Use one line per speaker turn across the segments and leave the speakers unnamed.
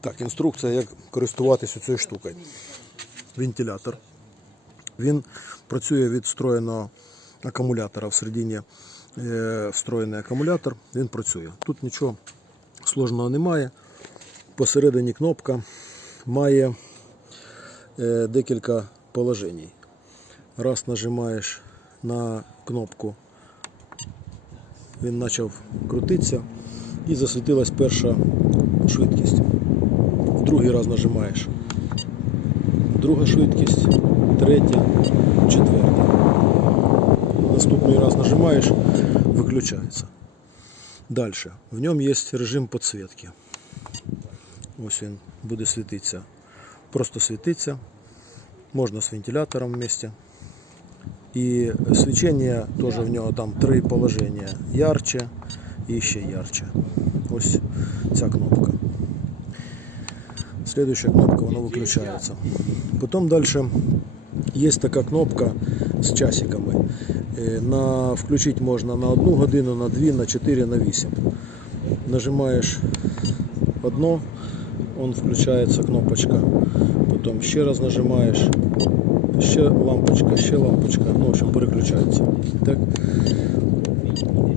Так, інструкція, як користуватися цією штукою. Вентилятор. Він працює від встроєного акумулятора всередині е, встроєний акумулятор, він працює. Тут нічого сложного немає. Посередині кнопка має е, декілька положень. Раз нажимаєш на кнопку, він почав крутитися і засвітилась перша швидкість. Другий раз нажимаєш. Друга швидкість, третя, четверта. Наступний раз нажимаєш, виключається. Далі. В ньому є режим підсвітки. Ось він буде світитися. Просто світиться. Можна з вентилятором вместе. І свічення теж в нього там три положення. Ярче і ще ярче. Ось ця кнопка. Следующая кнопка, вона виключається. Потім далі є така кнопка з часиками. Е, На, включити можна на одну годину, на дві, на 4, на 8. Нажимаєш одно, он включається кнопочка. Потім ще раз нажимаєш, ще лампочка, ще лампочка. Ну, в общем, переключається. Так?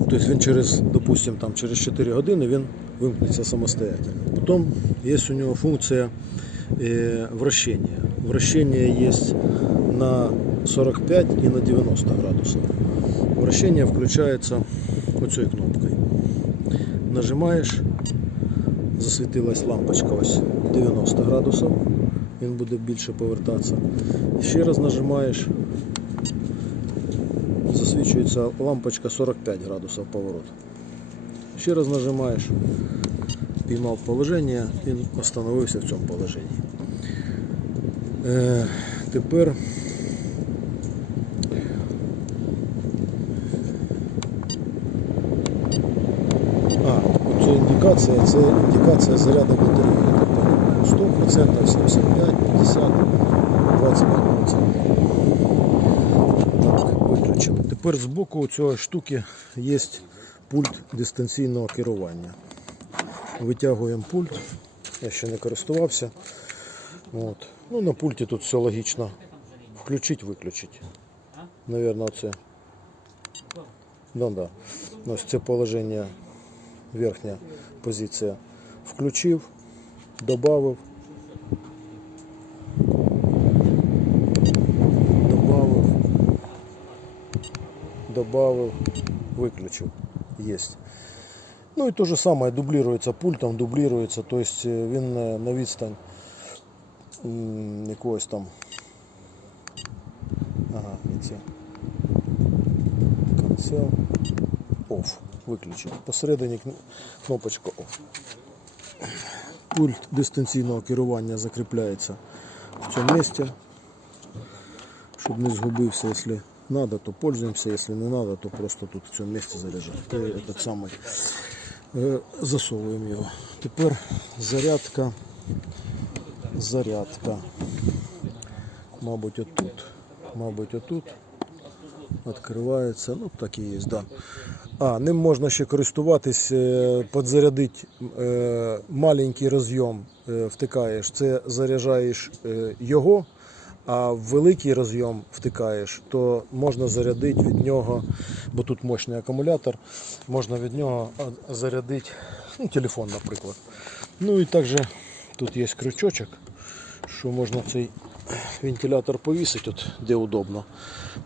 Тобто він через, допустим, там, через 4 години він вимкнеться самостоятельно. Потім є у нього функція е, вращення. Вращення є на 45 і на 90 градусів. Вращення включається оцією кнопкою. Нажимаєш, засвітилась лампочка ось 90 градусів, він буде більше повертатися. Ще раз нажимаєш, засвічується лампочка 45 градусів поворот. Ще раз нажимаєш, піймав положення, він остановився в цьому положенні. Е, тепер А, це індикація, це індикація заряду батареї. Тобто 100%, 75, 50, 25%. Так, виключили. Тепер з боку цієї штуки є Пульт дистанційного керування. Витягуємо пульт. Я ще не користувався. От. Ну, на пульті тут все логічно. Включить, виключить. Наверное, це. Да, да. Ось це положення верхня позиція. Включив, добавив, добавив, виключив. Єсть. Ну і те же саме дублірується пультом, дублірується, тобто він е, на відстань якогось там. Ага, і ці. Cancel. Off. Виключити. Посередині кнопочка Off. Пульт дистанційного керування закріпляється в цьому місці. Щоб не згубився, якщо надо, то пользуємося, якщо не надо, то просто тут в цьому місці заряджаємо. Этот самий. Е, Засовуємо його. Тепер зарядка. Зарядка. Мабуть, отут. Мабуть, отут. Відкривається. Ну, так і є, да. А, ним можна ще користуватись, е, підзарядити е, маленький розйом втикаєш, це заряджаєш е, його, а в великий розйом втикаєш, то можна зарядити від нього, бо тут мощний акумулятор, можна від нього зарядити ну, телефон, наприклад. Ну і також тут є крючочок, що можна цей вентилятор повісити, де удобно.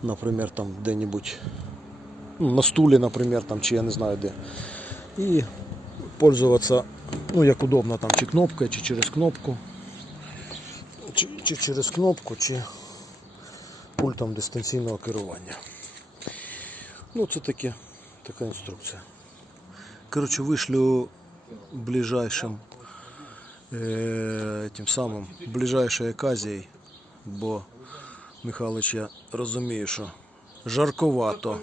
Наприклад, там де-небудь ну, на стулі, наприклад, там, чи я не знаю де. І пользуватися, ну як удобно, там, чи кнопкою, чи через кнопку, чи, чи через кнопку, чи пультом дистанційного керування. Ну, це таке, така інструкція. Коротше, вишлю ближайшим е, тим самим ближайшою оказією, бо Михайлович, я розумію, що жарковато.